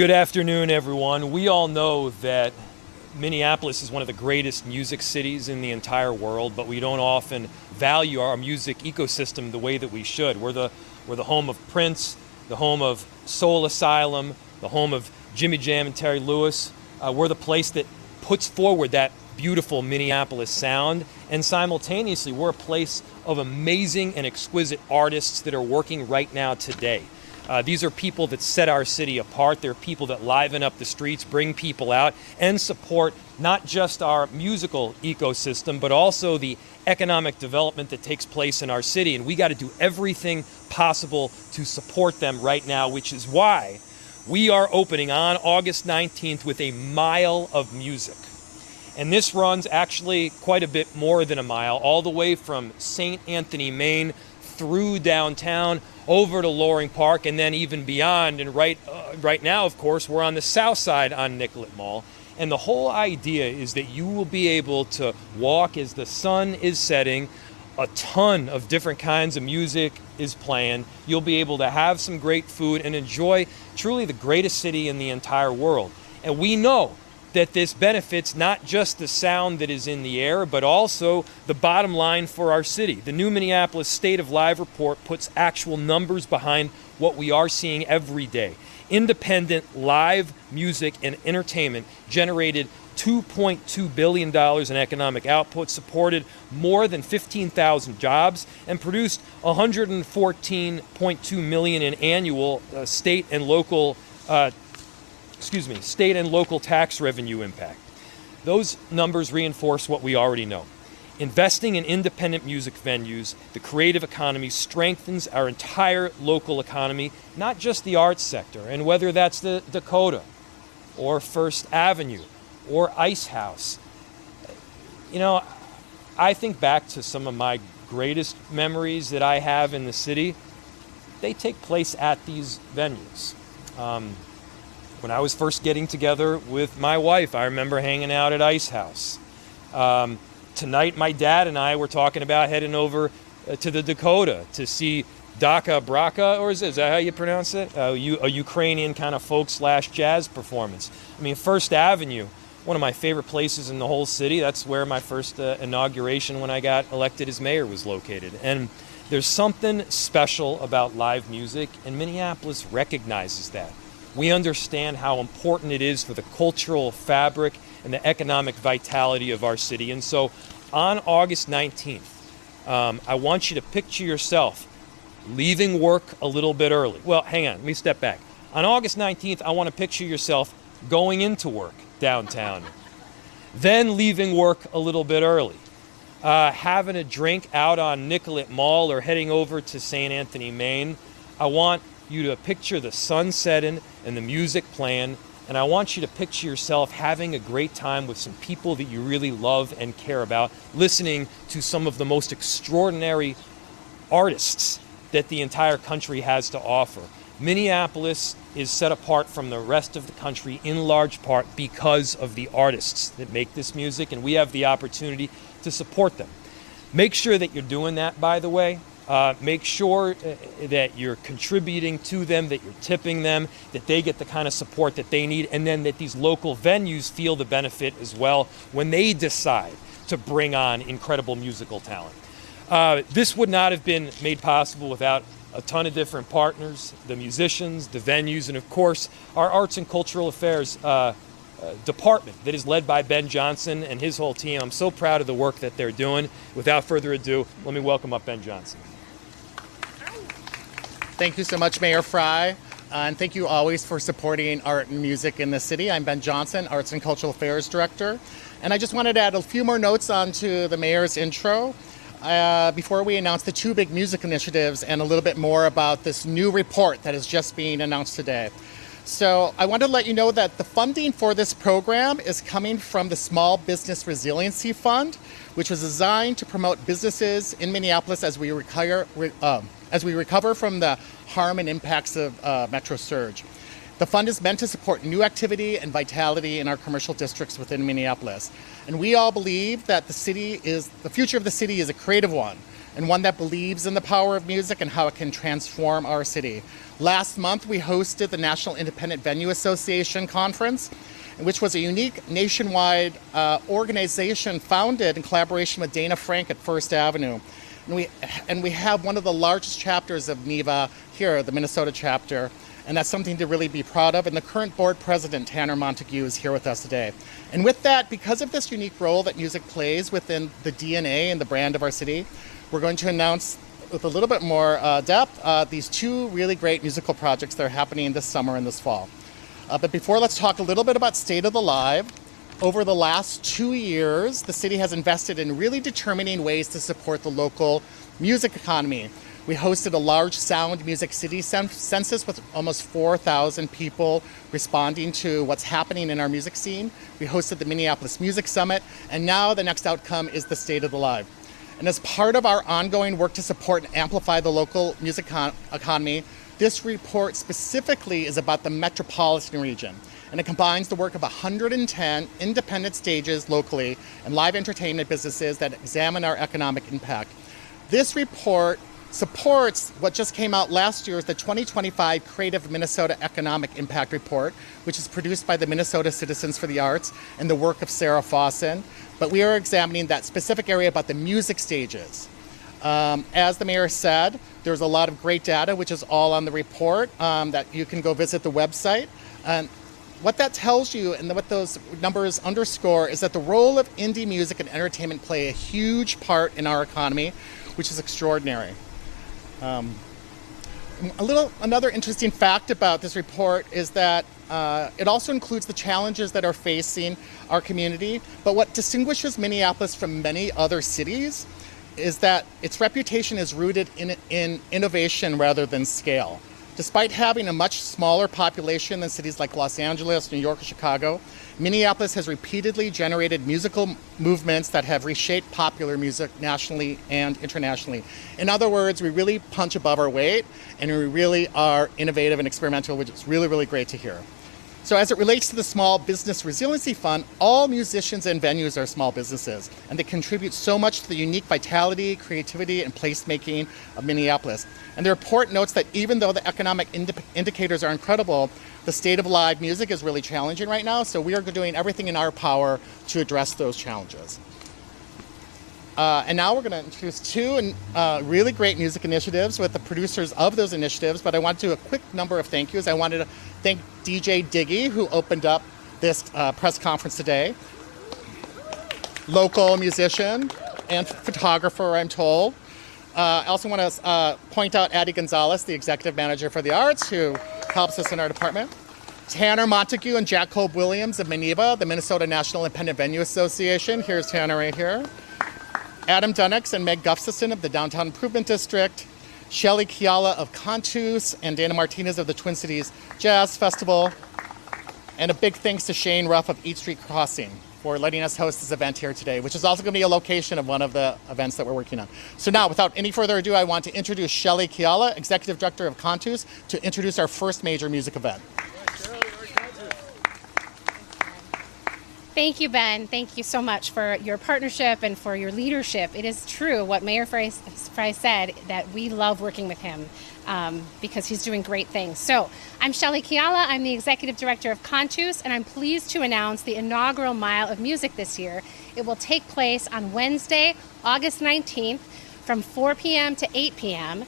Good afternoon, everyone. We all know that Minneapolis is one of the greatest music cities in the entire world, but we don't often value our music ecosystem the way that we should. We're the home of Prince, the home of Soul Asylum, the home of Jimmy Jam and Terry Lewis. We're the place that puts forward that beautiful Minneapolis sound, and simultaneously we're a place of amazing and exquisite artists that are working right now today. These are people that set our city apart. They're people that liven up the streets, bring people out, and support not just our musical ecosystem, but also the economic development that takes place in our city. And we got to do everything possible to support them right now, which is why we are opening on August 19th with a mile of music. And this runs actually quite a bit more than a mile, all the way from St. Anthony, Maine, through downtown, over to Loring Park, and then even beyond. And right now, of course, we're on the south side on Nicollet Mall. And the whole idea is that you will be able to walk as the sun is setting. A ton of different kinds of music is playing. You'll be able to have some great food and enjoy truly the greatest city in the entire world. And we know that this benefits not just the sound that is in the air, but also the bottom line for our city. The new Minneapolis State of Live report puts actual numbers behind what we are seeing every day. Independent live music and entertainment generated $2.2 billion in economic output, supported more than 15,000 jobs, and produced $114.2 million in annual state and local tax revenue impact. Those numbers reinforce what we already know. Investing in independent music venues, the creative economy, strengthens our entire local economy, not just the arts sector. And whether that's the Dakota or First Avenue or Ice House, I think back to some of my greatest memories that I have in the city. They take place at these venues. When I was first getting together with my wife, I remember hanging out at Ice House. Tonight, my dad and I were talking about heading over to the Dakota to see Daka Braka, or is that how you pronounce it? A Ukrainian kind of folk/jazz performance. I mean, First Avenue, one of my favorite places in the whole city. That's where my first inauguration when I got elected as mayor was located. And there's something special about live music, and Minneapolis recognizes that. We understand how important it is for the cultural fabric and the economic vitality of our city. And so on August 19th, I want you to picture yourself leaving work a little bit early. Well, hang on, let me step back. On August 19th, I want to picture yourself going into work downtown, then leaving work a little bit early, having a drink out on Nicollet Mall or heading over to St. Anthony, Maine. I want you to picture the sun setting and the music playing, and I want you to picture yourself having a great time with some people that you really love and care about, listening to some of the most extraordinary artists that the entire country has to offer. Minneapolis is set apart from the rest of the country in large part because of the artists that make this music, and we have the opportunity to support them. Make sure that you're doing that, by the way. Make sure that you're contributing to them, that you're tipping them, that they get the kind of support that they need, and then that these local venues feel the benefit as well when they decide to bring on incredible musical talent. This would not have been made possible without a ton of different partners, the musicians, the venues, and of course, our Arts and Cultural Affairs department that is led by Ben Johnson and his whole team. I'm so proud of the work that they're doing. Without further ado, let me welcome up Ben Johnson. Thank you so much, Mayor Fry, and thank you always for supporting art and music in the city. I'm Ben Johnson, Arts and Cultural Affairs Director, and I just wanted to add a few more notes onto the Mayor's intro before we announce the two big music initiatives and a little bit more about this new report that is just being announced today. So I want to let you know that the funding for this program is coming from the Small Business Resiliency Fund, which was designed to promote businesses in Minneapolis as we recover from the harm and impacts of Metro Surge. The fund is meant to support new activity and vitality in our commercial districts within Minneapolis. And we all believe that the future of the city is a creative one, and one that believes in the power of music and how it can transform our city. Last month, we hosted the National Independent Venue Association Conference, which was a unique nationwide organization founded in collaboration with Dana Frank at First Avenue. And we have one of the largest chapters of NIVA here, the Minnesota chapter, and that's something to really be proud of. And the current board president, Tanner Montague, is here with us today. And with that, because of this unique role that music plays within the DNA and the brand of our city, we're going to announce with a little bit more depth these two really great musical projects that are happening this summer and this fall. But before, let's talk a little bit about State of the Live. Over the last 2 years, the city has invested in really determining ways to support the local music economy. We hosted a large sound music city census with almost 4,000 people responding to what's happening in our music scene. We hosted the Minneapolis Music Summit, and now the next outcome is the State of the Live. And as part of our ongoing work to support and amplify the local music economy, this report specifically is about the metropolitan region, and it combines the work of 110 independent stages locally and live entertainment businesses that examine our economic impact. This report supports what just came out last year's the 2025 Creative Minnesota Economic Impact Report, which is produced by the Minnesota Citizens for the Arts and the work of Sarah Fawson. But we are examining that specific area about the music stages. As the mayor said, there's a lot of great data, which is all on the report, that you can go visit the website. And what that tells you and what those numbers underscore is that the role of indie music and entertainment play a huge part in our economy, which is extraordinary. Another interesting fact about this report is that it also includes the challenges that are facing our community. But what distinguishes Minneapolis from many other cities is that its reputation is rooted in innovation rather than scale. Despite having a much smaller population than cities like Los Angeles, New York, or Chicago, Minneapolis has repeatedly generated musical movements that have reshaped popular music nationally and internationally. In other words, we really punch above our weight, and we really are innovative and experimental, which is really, really great to hear. So as it relates to the Small Business Resiliency Fund, all musicians and venues are small businesses, and they contribute so much to the unique vitality, creativity, and placemaking of Minneapolis. And the report notes that even though the economic indicators are incredible, the state of live music is really challenging right now, so we are doing everything in our power to address those challenges. And now we're going to introduce two really great music initiatives with the producers of those initiatives, but I want to do a quick number of thank yous. I wanted to thank DJ Diggy, who opened up this press conference today. Local musician and photographer, I'm told. I also want to point out Addie Gonzalez, the executive manager for the arts, who helps us in our department. Tanner Montague and Jack Kolb Williams of MINEVA, the Minnesota National Independent Venue Association. Here's Tanner right here. Adam Dunnex and Meg Gustafson of the Downtown Improvement District. Shelly Kiala of Contus and Dana Martinez of the Twin Cities Jazz Festival. And a big thanks to Shane Ruff of Eat Street Crossing for letting us host this event here today, which is also going to be a location of one of the events that we're working on. So now, without any further ado, I want to introduce Shelly Kiala, Executive Director of Contus, to introduce our first major music event. Thank you, Ben. Thank you so much for your partnership and for your leadership. It is true what Mayor Fry said, that we love working with him because he's doing great things. So I'm Shelly Kiala. I'm the Executive Director of Contus, and I'm pleased to announce the inaugural Mile of Music this year. It will take place on Wednesday, August 19th from 4 p.m. to 8 p.m.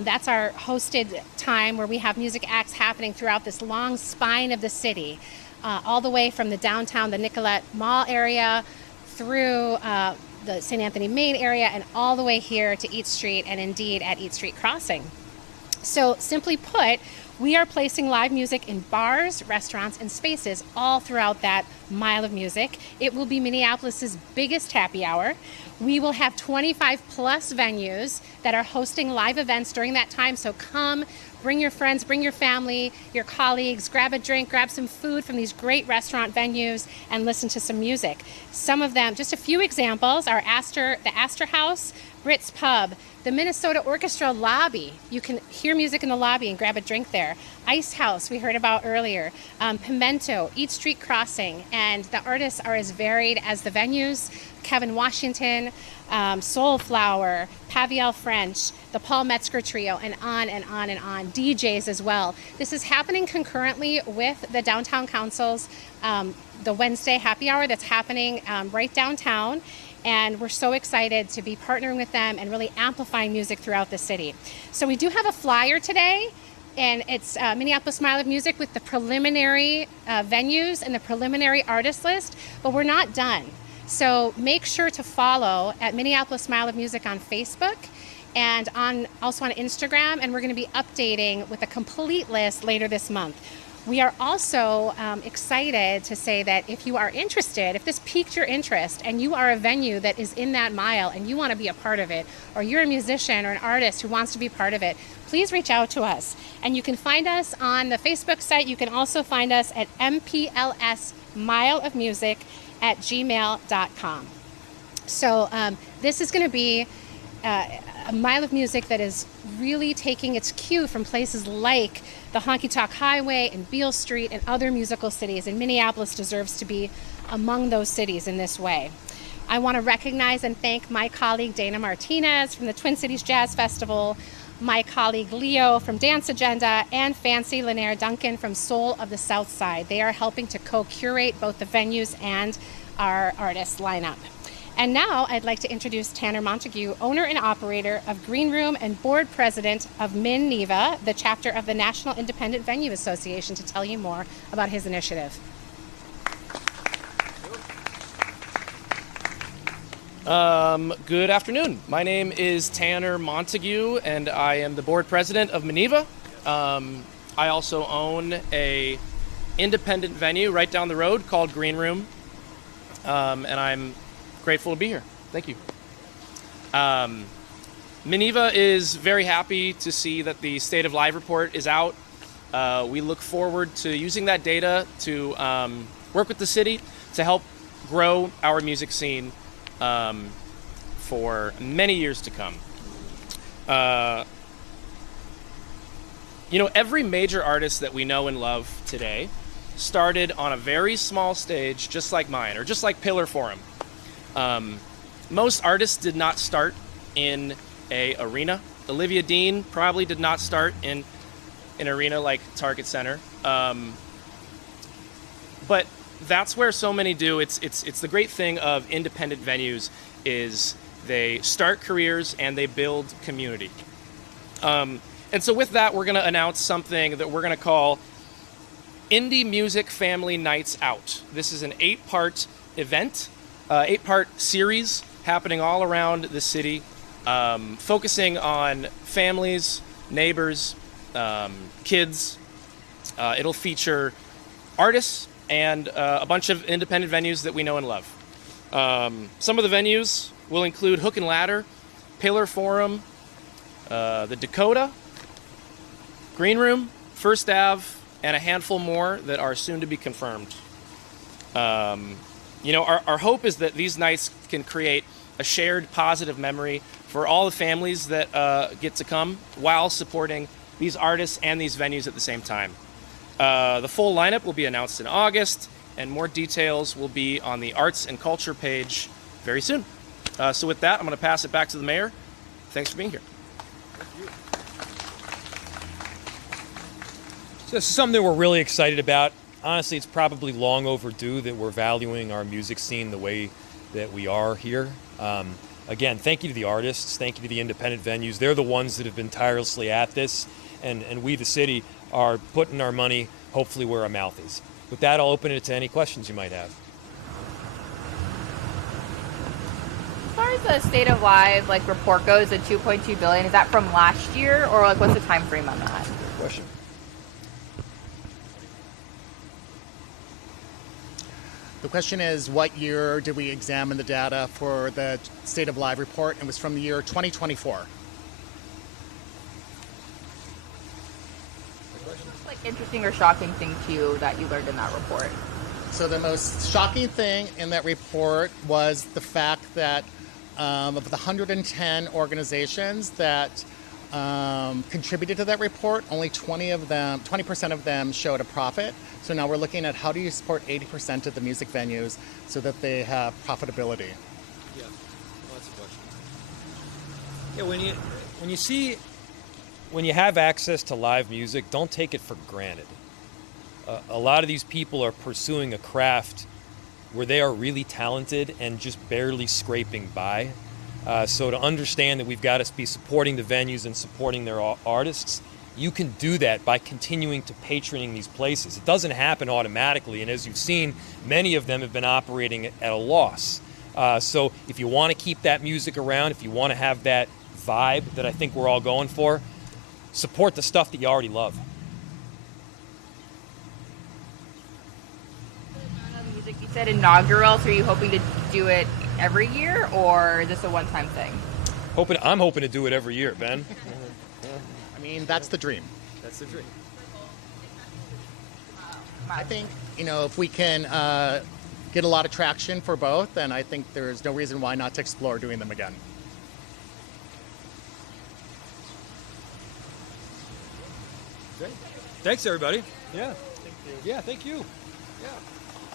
That's our hosted time where we have music acts happening throughout this long spine of the city. All the way from the downtown, the Nicollet Mall area, through the St. Anthony Main area, and all the way here to Eat Street, and indeed at Eat Street Crossing. So simply put, we are placing live music in bars, restaurants, and spaces all throughout that mile of music. It will be Minneapolis's biggest happy hour. We will have 25 plus venues that are hosting live events during that time, so come. Bring your friends, bring your family, your colleagues, grab a drink, grab some food from these great restaurant venues, and listen to some music. Some of them, just a few examples, are the Astor House, Brits Pub, the Minnesota Orchestra Lobby. You can hear music in the lobby and grab a drink there. Ice House, we heard about earlier, Pimento, Eat Street Crossing, and the artists are as varied as the venues. Kevin Washington, Soulflower, Paviel French, the Paul Metzger Trio, and on and on and on. DJs as well. This is happening concurrently with the Downtown Council's the Wednesday happy hour that's happening right downtown. And we're so excited to be partnering with them and really amplifying music throughout the city. So we do have a flyer today, and it's Minneapolis Smile of Music with the preliminary venues and the preliminary artist list, but we're not done. So make sure to follow at Minneapolis Smile of Music on Facebook and also on Instagram, and we're going to be updating with a complete list later this month. We are also excited to say that if you are interested, if this piqued your interest and you are a venue that is in that mile and you want to be a part of it, or you're a musician or an artist who wants to be part of it, please reach out to us. And you can find us on the Facebook site. You can also find us at mplsmileofmusic@gmail.com. So this is going to be a Mile of Music that is really taking its cue from places like the Honky Tonk Highway and Beale Street and other musical cities, and Minneapolis deserves to be among those cities in this way. I want to recognize and thank my colleague Dana Martinez from the Twin Cities Jazz Festival, my colleague Leo from Dance Agenda, and Fancy Lanier Duncan from Soul of the South Side. They are helping to co-curate both the venues and our artist lineup. And now I'd like to introduce Tanner Montague, owner and operator of Green Room and board president of MINNEVA, the chapter of the National Independent Venue Association, to tell you more about his initiative. Good afternoon. My name is Tanner Montague, and I am the board president of MINNEVA. I also own a independent venue right down the road called Green Room, and I'm grateful to be here. Thank you. MINNEVA is very happy to see that the State of Live report is out. We look forward to using that data to work with the city to help grow our music scene for many years to come. Every major artist that we know and love today started on a very small stage just like mine, or just like Pillar Forum. Most artists did not start in a arena. Olivia Dean probably did not start in an arena like Target Center. But that's where so many do. It's the great thing of independent venues is they start careers and they build community. And so with that, we're going to announce something that we're going to call Indie Music Family Nights Out. This is an 8-part event. 8-part series happening all around the city, focusing on families, neighbors, kids. It'll feature artists and a bunch of independent venues that we know and love. Some of the venues will include Hook and Ladder, Pillar Forum, the Dakota, Green Room, First Ave, and a handful more that are soon to be confirmed. Our hope is that these nights can create a shared positive memory for all the families that get to come while supporting these artists and these venues at the same time. The full lineup will be announced in August, and more details will be on the Arts and Culture page very soon. So with that, I'm going to pass it back to the mayor. Thanks for being here. So this is something we're really excited about. Honestly, it's probably long overdue that we're valuing our music scene the way that we are here. Again, thank you to the artists, thank you to the independent venues. They're the ones that have been tirelessly at this, and we, the city, are putting our money hopefully where our mouth is. With that, I'll open it to any questions you might have. As far as the State of Live report goes, the $2.2 billion, is that from last year, or what's the time frame on that? Good question. The question is, what year did we examine the data for the State of Live report? It was from the year 2024. What's interesting or shocking thing to you that you learned in that report? So the most shocking thing in that report was the fact that of the 110 organizations that contributed to that report. Only 20% of them showed a profit. So now we're looking at how do you support 80% of the music venues so that they have profitability. Yeah, well, that's a question. Yeah, when you have access to live music, don't take it for granted. A lot of these people are pursuing a craft where they are really talented and just barely scraping by. So to understand that we've got to be supporting the venues and supporting their artists, you can do that by continuing to patroning these places. It doesn't happen automatically, and as you've seen, many of them have been operating at a loss. So if you want to keep that music around, if you want to have that vibe that I think we're all going for, support the stuff that you already love. Music, you said inaugural, so are you hoping to do it every year, or is this a one-time thing? I'm hoping to do it every year, Ben. I mean, that's the dream. That's the dream. I think, if we can get a lot of traction for both, then I think there's no reason why not to explore doing them again. Great. Thanks, everybody. Yeah. Thank you. Yeah, thank you. Yeah.